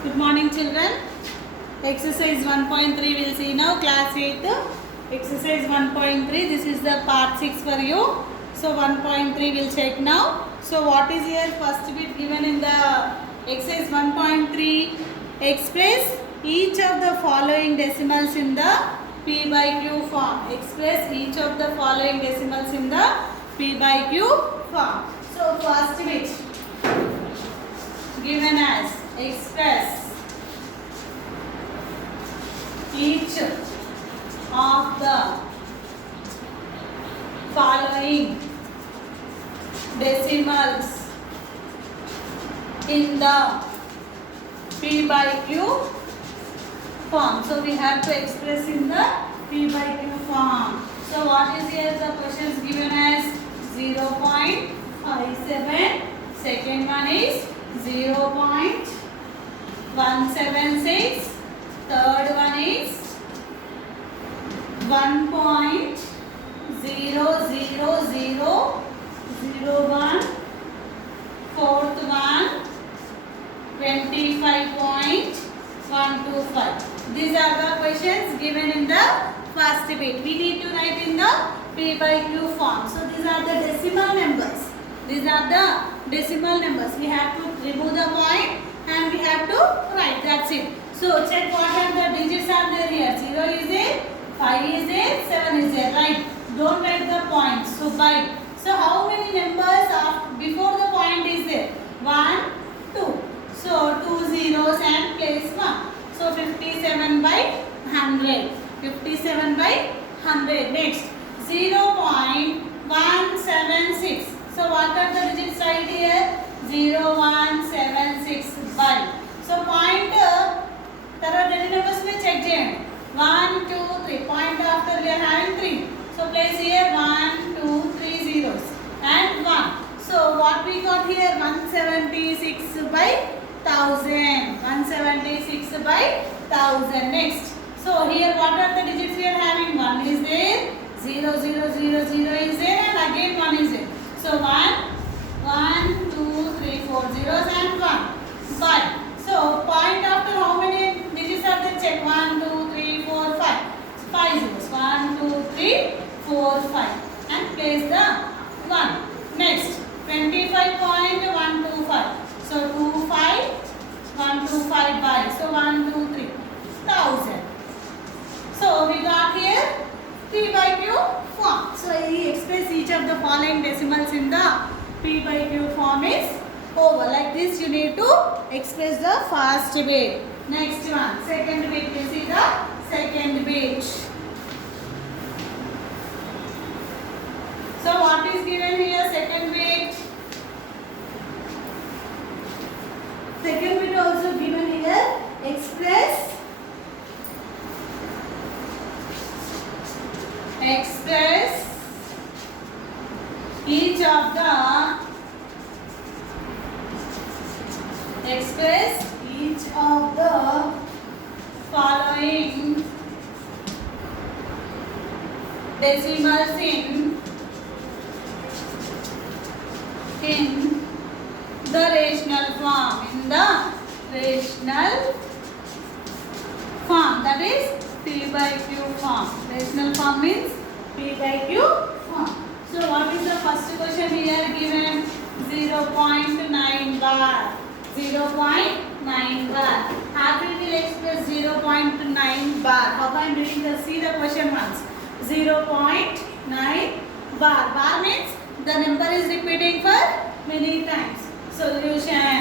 Good morning, children. Exercise 1.3 we'll see now. Class 8. Exercise 1.3. This is the part 6 for you. So 1.3 we'll check now. So what is here? First bit given in the exercise 1.3. Express each of the following decimals in the P by Q form. Express each of the following decimals in the P by Q form. So first bit given as express each of the following decimals in the P by Q form. So we have to express in the P by Q form. So what is here? The questions given as 0.57. Second one is 0.176. Third one is 1.00001. Fourth one 25.125. These are the questions given in the first bit. We need to write in the P by Q form. So these are the decimal numbers. These are the decimal numbers. We have to remove the point and we have to write. That's it. So check what are the digits are there here. 0 is there, 5 is there, 7 is there. Right. Don't write the points. So by. So how many numbers are before the point is there? 1, 2. So 2 zeros and place 1. So 57 by 100. 57 by 100. Next 0.176. So what are the digits right here? 0176 by. So point తర్వాత ఎన్ని numbers ని check చేయండి. 1 2 3 point after we are having 3. So place here 1 2 3 zeros and 1. So what we got here? 176 by 1000. 176 by 1000. Next. So here what are the digits we are having? 1 is there, 0 0 0 0 is there and again 1 is there. So 1 2 3 4 zeros and 1. 5. So point after how many digits are there? Check 1 2 3 4 5. 5 zeros. 1 2 3 4 5 and place the 1. Next 25.125. So 25 125 by. So 1 2 3 1000. So we got here P by Q form. So we express each of the following decimals in the P by Q form is over. Like this you need to express the first bit. Next one, second bit. You see the second bit. So what is given here? Second bit. Second bit also given here. Express each of the following decimals in the rational form. In the rational form, that is P by Q form. Rational form means P by Q form. So what is the first question here given? 0.9 bar. 0.9 bar. How we will express 0.9 bar? How I am doing the see the question once. 0.9 bar. Bar means the number is repeating for many times. Solution.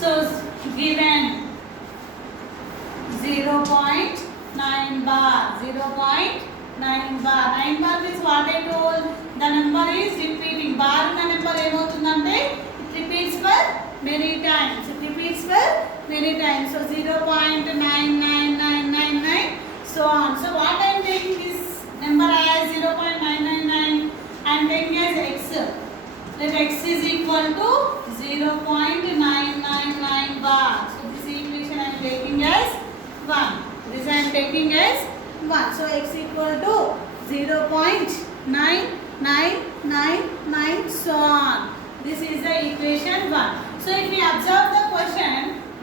So given 0.9 bar. 0.9 bar. 9 bar means what I told. The number is repeating. Bar na number ఏమవుతుందంటే it repeats for many times. It repeats for many times. So 0.99999 so on. So what I am taking this number as 0.999. I am taking as x. Let x is equal to 0.999 bar. So this equation I am taking as 1. This I am taking as 1. So x equal to 0.9999 so on. This is the equation 1. So if we observe the question,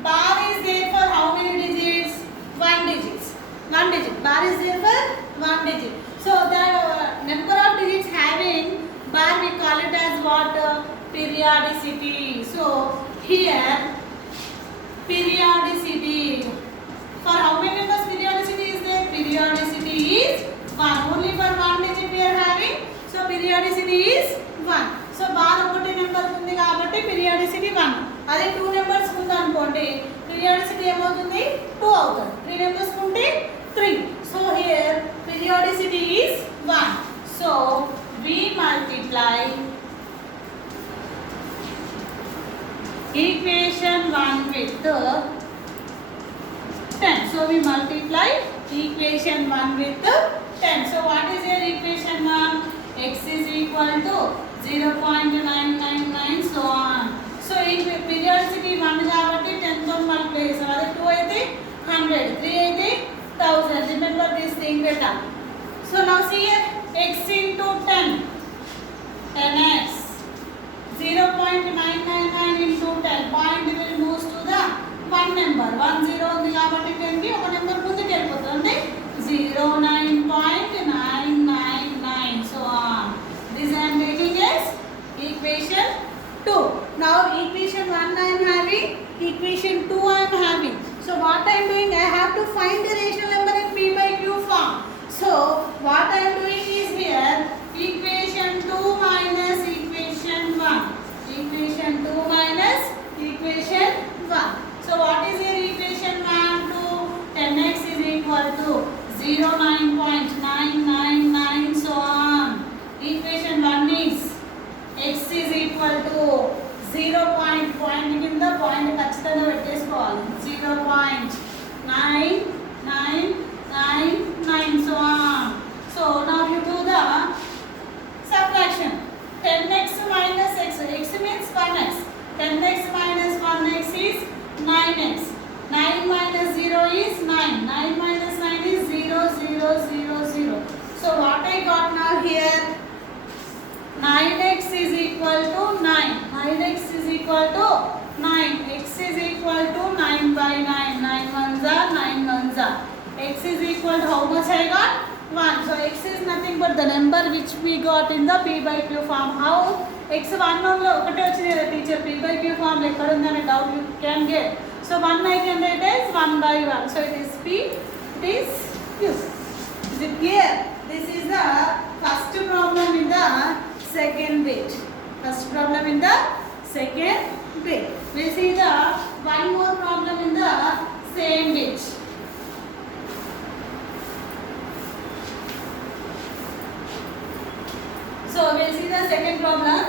bar is there for how many digits? 1 digits. 1 digit. Bar is there for 1 digit. So the number of digits having bar we call it as what? Periodicity. So here periodicity. For how many numbers periodicity is there? Periodicity is 1. Only for 1 digit we are having. So periodicity is 1. So bar ఒకటి number ఉంది కాబట్టి periodicity 1. అదే 2 numbers ఉంది అనుకోండి periodicity ఏమవుతుంది 2 అవుతుంది. 3 numbers ఉంటే 3. So here periodicity is 1. So we multiply equation 1 with 10. So we multiply equation 1 with 10. So what is your equation 1? X is equal to 0.999 so on. So periodicity 1 కాబట్టి 10 తో multiply చేస్తాం. అదే 2 అయితే 100, 3 అయితే 1000. Remember this thing beta. So now see here x into 10. 10x. 0.999 into 10. Point will move to the one number. 10 ఉంది కాబట్టి 10 కి ఒక నెంబర్ ముందుకు వెళ్ళిపోతుంది. అంటే 09.999 so on. This I am taking as equation 2. Now equation 1 I am having, equation 2 I am having. So what I am doing, I have to find the rational number in p by q form. So what I am doing is here equation 2 minus equation 1. Equation 2 minus equation 1. So what is your equation 1? 2. 10x is equal to 09.999 so on. Equation 1 is x is equal to 0. Point కింద point ఖచ్చితంగా పెట్టేసుకోవాలి. 0.9999 so on. So now you do the subtraction. 10x minus x. X means 1x. 10x minus 1x is 9x. 9 minus 0 is 9. 9 minus 9 is 0, 0, 0, 0. So what I got now here? 9x is equal to 9. 9x is equal to 9. X is equal to 9 by 9. 9 ones are 9 ones are. X is equal to how much I got? 1. So x is nothing but the number which we got in the p by q form. How? X 1 only ఒకటే వచ్చింది కదా teacher p by q form లో ఎక్కడ ఉందనే doubt you can get. So 1 I can write as 1 by 1. So it is p, it is q. Is it clear? This is the first problem in the second bit. First problem in the second bit. We see the one more problem in the same bit. So we'll see the second problem.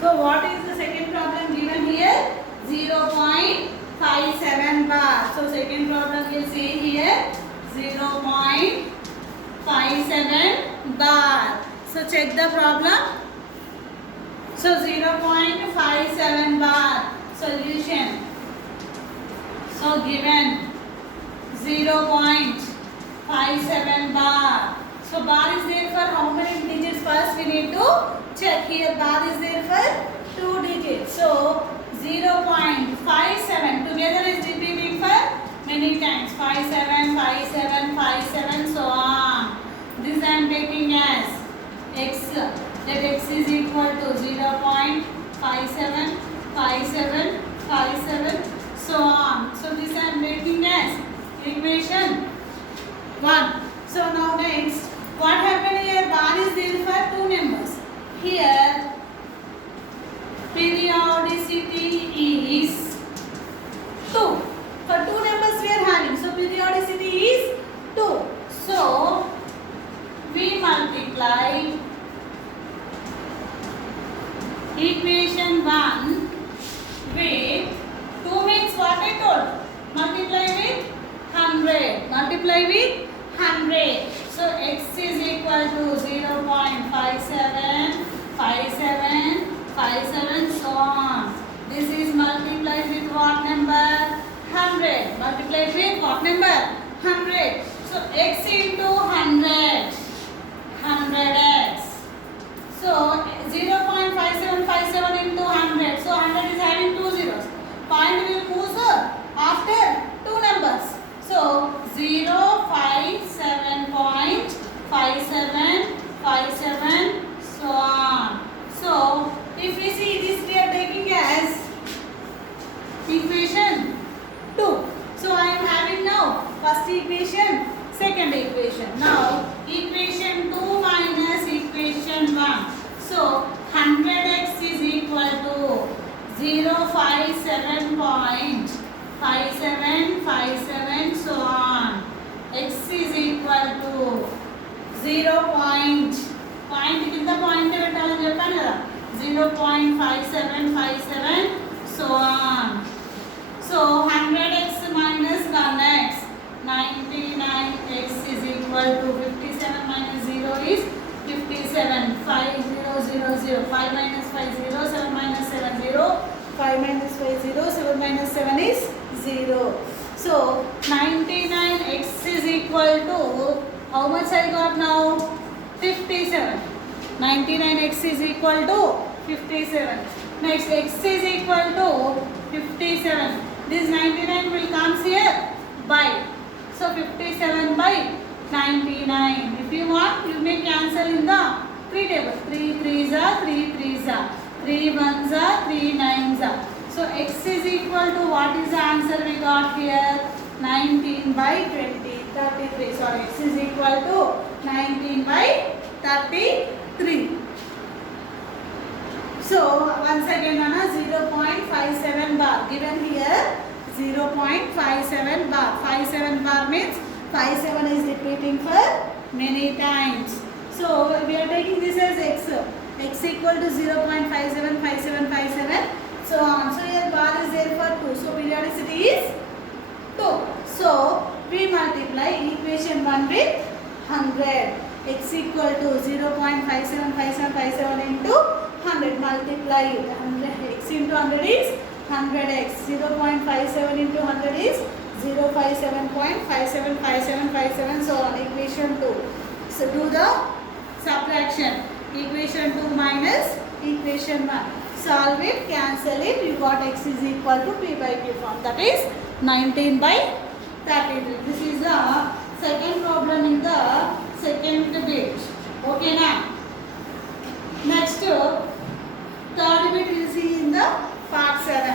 So what is the second problem given here? 0.57 bar. So second problem we'll see here 0.57 bar. So check the problem. So 0.57 bar. Solution. So given 0.57 bar. So bar is there for how many digits? First we need to check here. Bar is there for 2 digits. So 0.57 together is repeating for many times. 57, 57, 57 so on. This I am taking as x. Let x is equal to 0.57, 57, 57 so on. So this I am taking as equation 1. So now next, what happened here? Bar is there for 2 numbers. Here periodicity is 2. For 2 numbers we are having. So periodicity is 2. So we multiply equation 1 with 2 means what I told? Multiply with 100. Multiply with 100. So x is equal to 0.57, 57, 57 so on. This is multiplied with what number? 100. Multiplied with what number? 100. So x into 100. 100x. first equation, second equation. Now equation 2 minus equation 1. So 100x is equal to 057.5757 so on. X is equal to 0. Point కింద point పెట్టాలని చెప్పాను కదా 0.5757 so on. So 100x minus 1x, 99x is equal to 57 minus 0 is 57. 5000, 5 minus 5 0, 7 minus 7 0, 5 minus 5 0, 7 minus 7 is 0. So 99x is equal to how much I got now? 57. 99x is equal to 57. Next x is equal to 57. This 99 will comes here by. So 57 by 99. If you want, you may cancel in the 3 table. 3 3s are 3 3s are. 3 1s are 3 9s are. So x is equal to what is the answer we got here? 19 by 20. 33. Sorry, x is equal to 19 by 33. So once again Anna 0.57 bar given here 0.57 bar. 57 bar means 57 is repeating for many times. So we are taking this as x. X equal to 0.575757 so on. So here bar is there for 2. So periodicity is 2. So we multiply equation 1 with 100. X equal to 0.575757 into 100. Multiply it. 100 x into 100 is 100x. 0.57 into 100 is 057.575757 so on. Equation 2. So do the subtraction. Equation 2 minus equation 1. Solve it, cancel it. You got x is equal to p by q form. That is 19 by 33. This is the second problem in the second bit. Okay now. Next third bit we will see in the part 7.